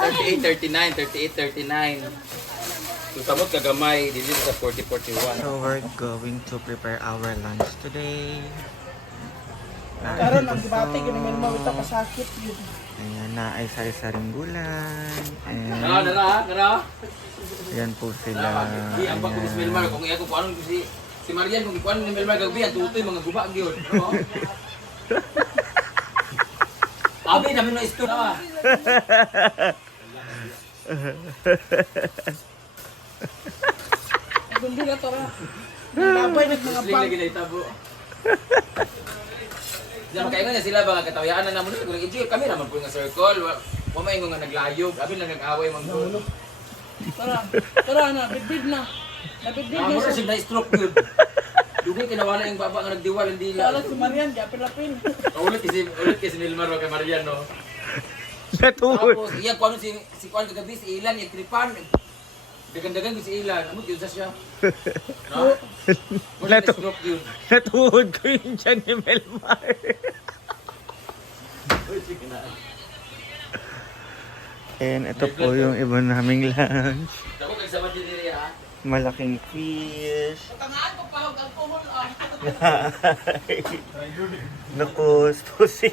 38, 39. Susamot kagamay, dito sa 40, 41. So we're going to prepare our lunch today. Karon ang gibati kini mawita pasakit yun. Ayan na ay sari-saring gulay. And Nara. ayan po sila. Di ang pag si Melmar kung iya ko paano si Marian kung ikuan ni Melmar gagbi ang tutoy mga guba gyud. Abi namin no isto na. Gundi na tara. Labay ng mga Sling lagi na itabo. Diyan makaingon na sila mga katawiyaan na naman kung enjoy kami naman po nga circle. Wa may nga naglayog, abi lang nag-away man gulo. Tara na, bibid na. Nabibid na Amo siya. sa na-stroke gyud. Dugay kinawala yung baba nga nagdiwal hindi Alas lang. si Marian, gapil-apil. Ulit kasi Melmar kay Marian no. Natuhod. Tapos iya ko ano si Kuan kagabi si Ilan yung tripan. Dagan-dagan ko si Ilan, amot yun sa siya. No? Wala Nato- stroke yun. Natuhod ko yun dyan ni Melmar. And ito po yung iba naming lunch. Dako kay sa Madrid ha. Malaking fish. Tangaan mo pahog alcohol ah. Naku, susi.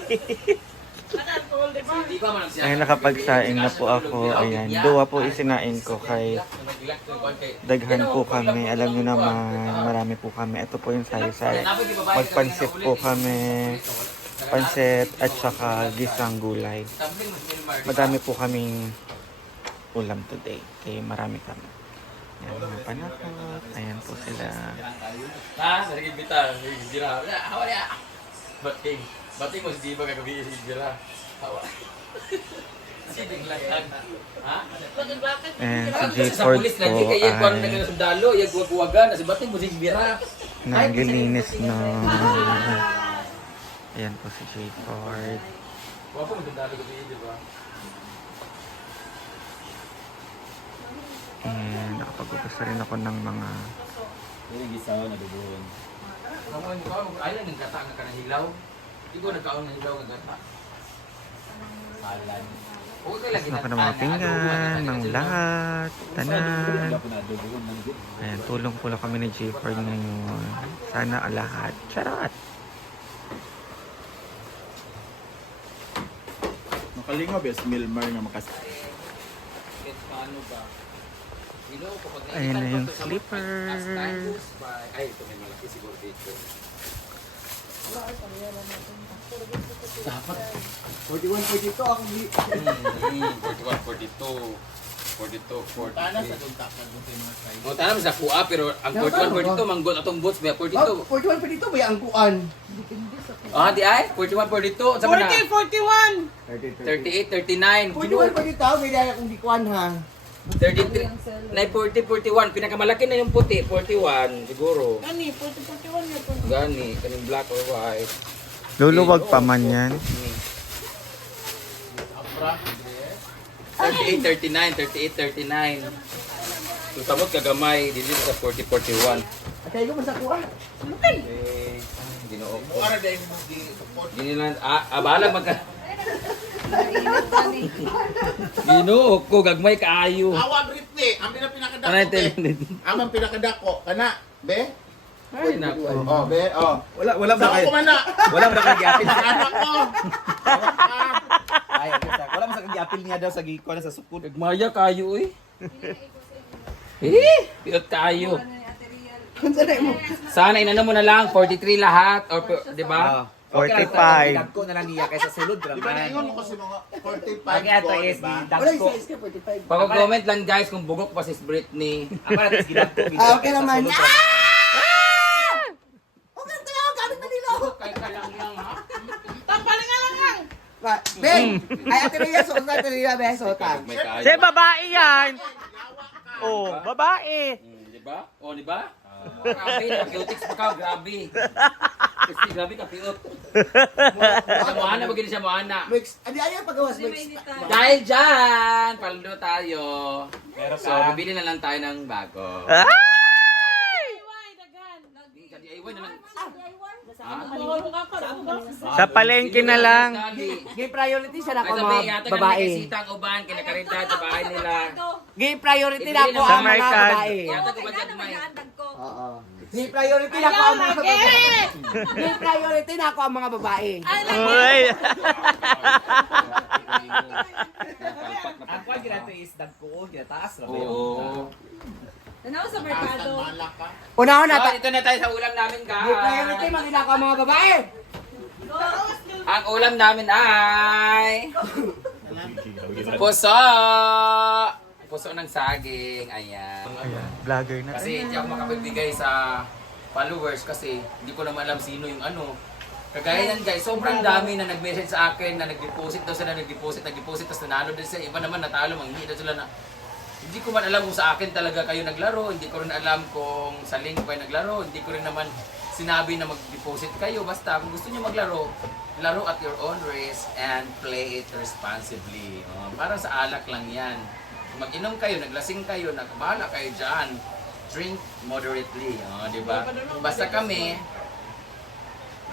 Ano alcohol di ba? Di ba man siya. Ay, nakapagsaing na po ako. Ayan, duwa po isinain ko kay daghan po kami. Alam nyo naman, marami po kami. Ito po yung sari-sari. Magpansit po kami. Pansit at saka gisang gulay. Madami po kaming ulam today. Kaya marami kami. Ayan, mga panakot. Ayan po sila. Ha, sarigig bita, gira. Hawa niya. Bating mo si Diba kagabi si gira. Hawa. Sibig lang. Ha? Bakit? And si Sa J-Ford pulis po lagi kay Ed Juan ay na sundalo, yag wag-wagan na si bating mo si gira. naglilinis no. Ayan po si J-Ford. Wa pa mo sundalo gabi, di ba? And nakapag-upisa rin ako ng mga Yung gisaw na dubuhon. Kamu mo ka mo ay lang gata nga kanang hilaw. Di ko nagkaon ng hilaw nga gata. Salan. Okay lagi ako ng mga pinggan, ng lahat, tanan. Ayan, tulong po lang kami ni J-Ford ngayon. Sana lahat. Charot! Makalingaw bes Milmar nga makas. Paano ba? Ayan na yung slipper. Ay, ito may malaki siguro dito. Dapat 41 dito ako di. 41, 42. 42, 43. Tana sa duntak na dito yung mga size. O, tanam sa kuha, pero ang 41, 42, manggot atong boots, may 42. 41 pa dito ba ang kuan? Ah, di ay? 41, 42. Sa mana? 40, 41. 38, 39. 41 pa dito, may dala akong di kuan ha. 33, na 40, 41. Pinakamalaki na yung puti, 41 siguro. Gani, 40, 41 na po. Gani, kaning black or white. Luluwag pa man yan. 38, 39, 38, 39. Susamot kagamay, dito sa 40, 41. Atay ko man sa kuan. Okay, ginoo ko. Para dai mo di support. Ginilan, bahala magka. Ginoo ko, gagmay kaayo. Awa Britney, ang pinakadako. Ano yung be. tele- Amang pinakadako kana, be? Ay, naku. Oh, be, oh. Wala Sa ko man na. Wala mo na kag-apil. Sa anak ko. Ay, wala mo sa kag-apil niya daw sa giko na sa sukod. Gagmaya kayo eh. Eh, piot kayo. Sana inano mo na lang 43 lahat or di ba? 45. Dagko na lang niya kaysa sulod Di ba raman. naingon mo kasi mga 45 Ang ato ko, is diba? dagko. Size ka 45. Pag-comment lang guys kung bugok pa si Britney. Ako na tis gidagko. Okay naman. Kay ka lang lang ha. Tapaling nga lang lang. Ben, ay ate Rhea, suot na ate Rhea, be, suot ka. May kayo. Say, babae yan! Oh, babae! Di ba? O, di ba? Grabe, nag-cutics pa ka, grabe. Kasi grabe ka, piot. Sa Mohana, bagay siya Mohana. Mix, adi ayaw pagawas mix. Dahil dyan, paldo tayo. Meron So, ka. bibili na lang tayo ng bago. Ay! Why, dagan. Kadi ay na lang. Mahalo ka ka. Sa palengke na lang. Gay priority siya na Ay ako sabi, mga yata babae. ka sita ang uban, kinakarinta sa bahay nila. Gay priority na ako Sa ang mga Markad. babae. Yata ko ba dyan may... Oo. Gay priority na ako ang mga babae. Gay priority na ako ang mga babae. Uy. Ang kwan ginato is dagko, ginataas ra ba yun? Oo. Ano sa merkado? Unahon na So, ito na tayo sa ulam namin, Gay priority guys. magina ako ang mga babae. Ang ulam namin ay... Puso! Puso ng saging. Ayan. Vlogger na. Kasi hindi ako makapagbigay sa followers kasi hindi ko naman alam sino yung ano. Kagaya yan guys, sobrang dami na nag-message sa akin na nag-deposit daw sila, nag-deposit, tapos nanalo din sila. Iba naman natalo, manghingi daw sila na hindi ko man alam kung sa akin talaga kayo naglaro, hindi ko rin alam kung sa link kayo naglaro, hindi ko rin naman sinabi na mag-deposit kayo. Basta kung gusto niyo maglaro, laro at your own risk and play it responsibly. Parang sa alak lang yan. Kung mag-inom kayo, naglasing kayo, nakabahala kayo dyan, drink moderately. Di ba? Basta kami,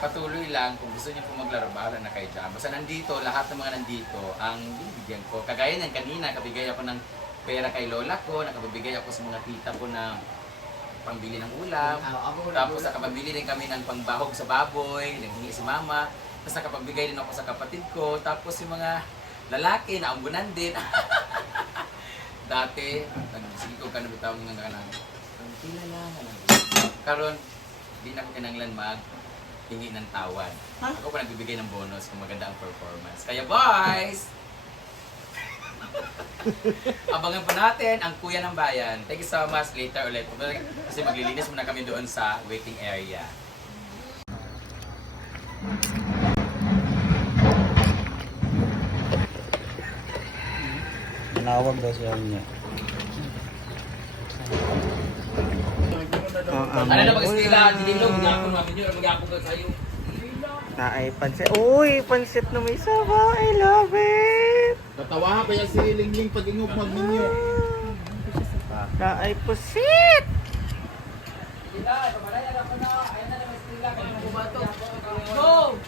patuloy lang, kung gusto niyo po maglaro, bahala na kayo dyan. Basta nandito, lahat ng mga nandito, ang binibigyan ko. Kagaya ng kanina, kabigay ako ng pera kay lola ko, nakabibigay ako sa mga tita ko na pangbili ng ulam. Tapos nakapabili din kami ng pangbahog sa baboy, naghingi si mama. Tapos nakapagbigay din ako sa kapatid ko. Tapos yung mga lalaki na ambunan din. Dati, sige ko kanang bitawag ng kanang. Pila lang. Karon, di na ko kinanglan hingi ng tawad. Ako pa nagbibigay ng bonus kung maganda ang performance. Kaya boys! Abangan pa natin ang Kuya ng Bayan. Thank you so much. Later ulit. Kasi maglilinis muna kami doon sa waiting area. Manawag daw siya niya. Ang Ano na aming mag-estila? ulam. Dililo, mag-ako namin yun. Mag-ako ka sa'yo. Na ay pansit. Uy, pansit na may sabaw. I love it. Tatawahan pa yung si Lingling pag ingog magminyo. Na ay pusit.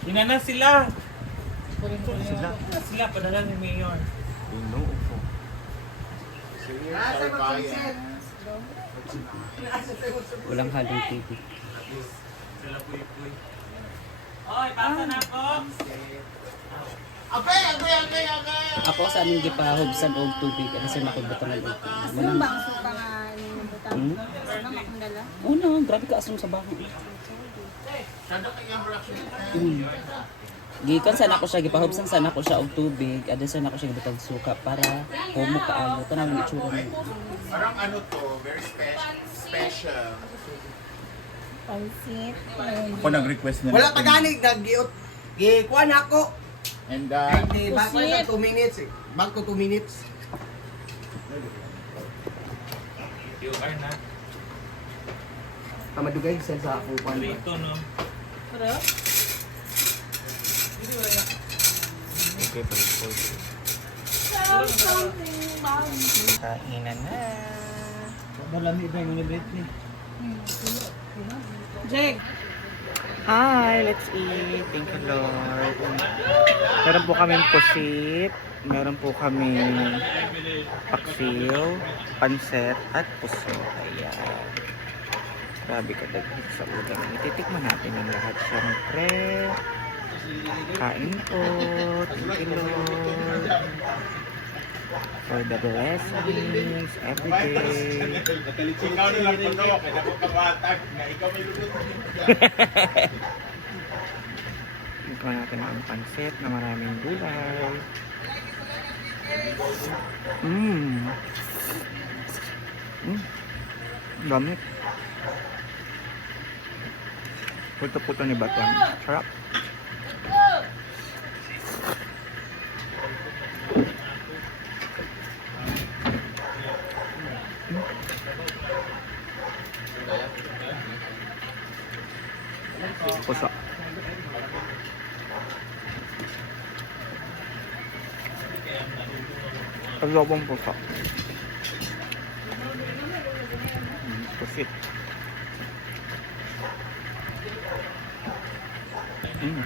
Inana sila. Sila. Sila padala ni Mayor. Inuupo. Walang halong TV. Oy, pasa na ako. Ako sa aming gipahubsan og tubig kasi sa makubutang ng tubig. Anong bang suka nga ninubutan? Ano makandala? Una, grabe ka asong sa baho. Gikan sana ko siya gipahubsan sana ko siya og tubig, adin sana ko siya gibutang suka para humo kaayo tanaw ni itsura mo. Parang ano to, very special. Pansit. Ako nag-request na. Wala pa gani nag-giot. Gikuan ako. And Di ba ko sa 2 minutes eh. Back to 2 minutes. You are na. Tamadugay sa akong kwan. Rito, no? Okay, po. Kainan na. Jake. Hi, let's eat. Thank you, Lord. Meron po kaming pusit. Meron po kaming paksiw, panset, at puso. Ayan. Grabe ka dagdag sa ulam. Ititikman natin yung lahat. Siyempre, kain po. Thank you, Lord. For the blessings every day. ikaw na lang puno, kaya ako kabatag na ikaw may lulot. Ikaw natin ang pansit na maraming gulay. Gamit. Puto-puto ni Batang. Sarap. Puso. Paglobong puso. Pusit. Mm.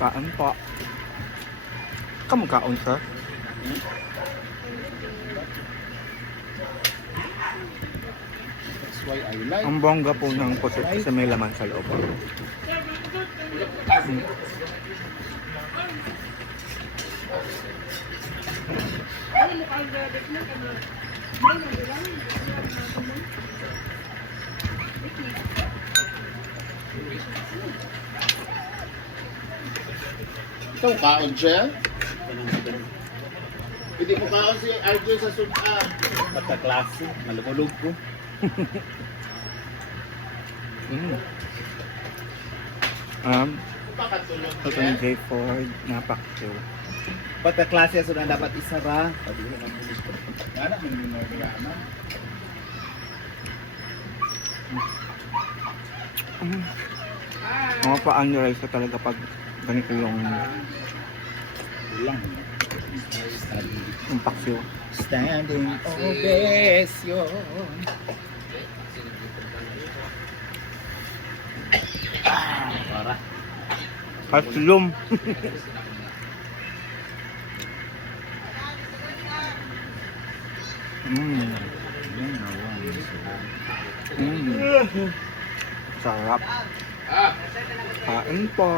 Kain po. Kamu kaon, sir? That's why I like. Ang bongga po ng pusit kasi may laman sa loob. Mm. Ikaw kaon siya? Hindi mo kaon si RJ sa sudan. Pagkaklase, malumulog ko. Mm. Pakatulog Ito ni J. Ford, napakyo. Pagkaklase sa sudan dapat isa ba? Sabi ko ng pulis ko. Ano, may minor. Mm. Mga paan nyo rice talaga pag ganito yung Lang. pakyo. Standing ovation. Para. Haslum. Mm. Mm. Sarap. Kain po.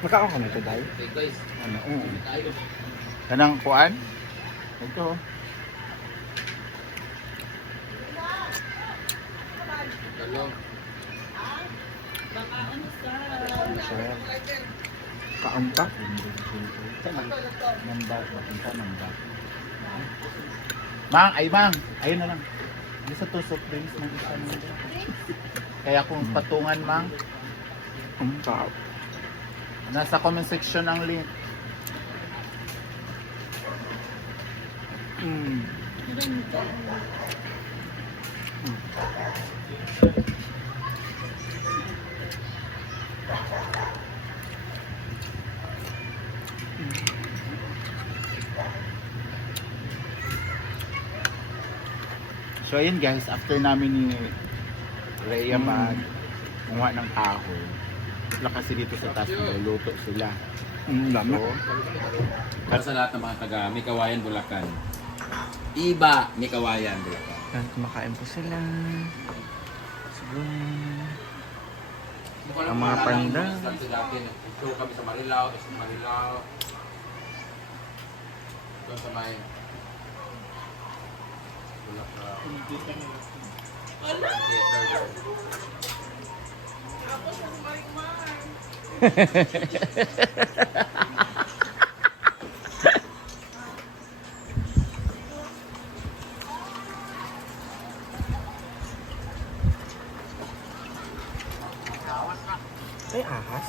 Magkaon ka na ito, Day? Ano? Kanang kuan? Ito. Masarap. Kaon pa? Mang, ay mang, ayun na lang. Gusto to soft drinks ng isa mo. Kaya kung patungan mang, Ang sarap. nasa comment section ang link. Mm. So ayun guys, after namin ni Rhea gumawa ng kahoy, sila kasi dito sa taas luto sila. Lama. So, Para sa lahat ng mga taga Mikawayan, Bulacan. Iba, Mikawayan, Bulacan. Yan, kumakain po sila. Siguro. Ang mga panda. Nag-show kami sa Marilao, sa Marilao. Doon sa may Bulacan. Ay, ahas.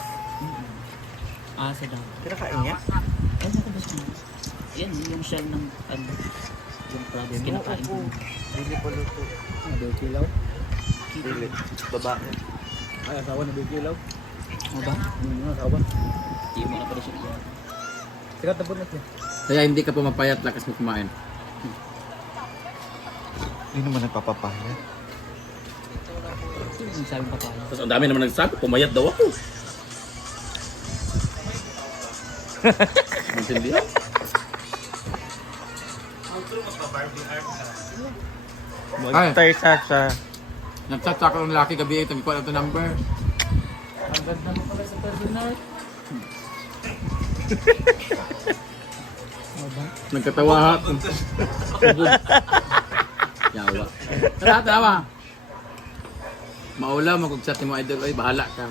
Asa daw. Kinakain niya? Ay, naku ba siya? Yan, yung shell ng ano, yung crabs, kinakain ko. Dili pa luto. ano kilaw? Dili. Babae. Ay, asawa na kilaw. Ano ba? Asawa. Hindi mo na pala siya. Sikat na po na siya. Kaya hindi ka pumapayat, lakas mo kumain. Hindi naman nagpapapahaya. Sino yung sabi pa tayo? Tapos ang dami naman nagsabi, pumayat daw ako. Maintindihan? Monster Sasa. Nag-chat sa akong laki gabi ito, hindi ko alam ito number. Ang ganda mo pala sa personal. Nagkatawa ha. Yawa. Tara. Maula, mag-chat mo idol, ay bahala ka.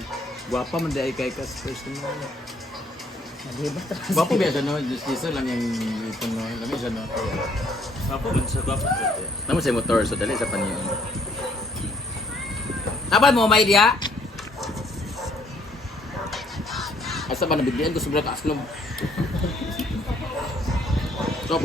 Guwapa man di ay kay ka sa personal. Guwapo ba siya no? Justice lang yung ito no. Lami siya no. Guwapo man siya, guwapo. Naman sa motor, so dali sa panyo. Tapan mo, may diya? Asa ba nabigyan ko sobrang kaaslom? So,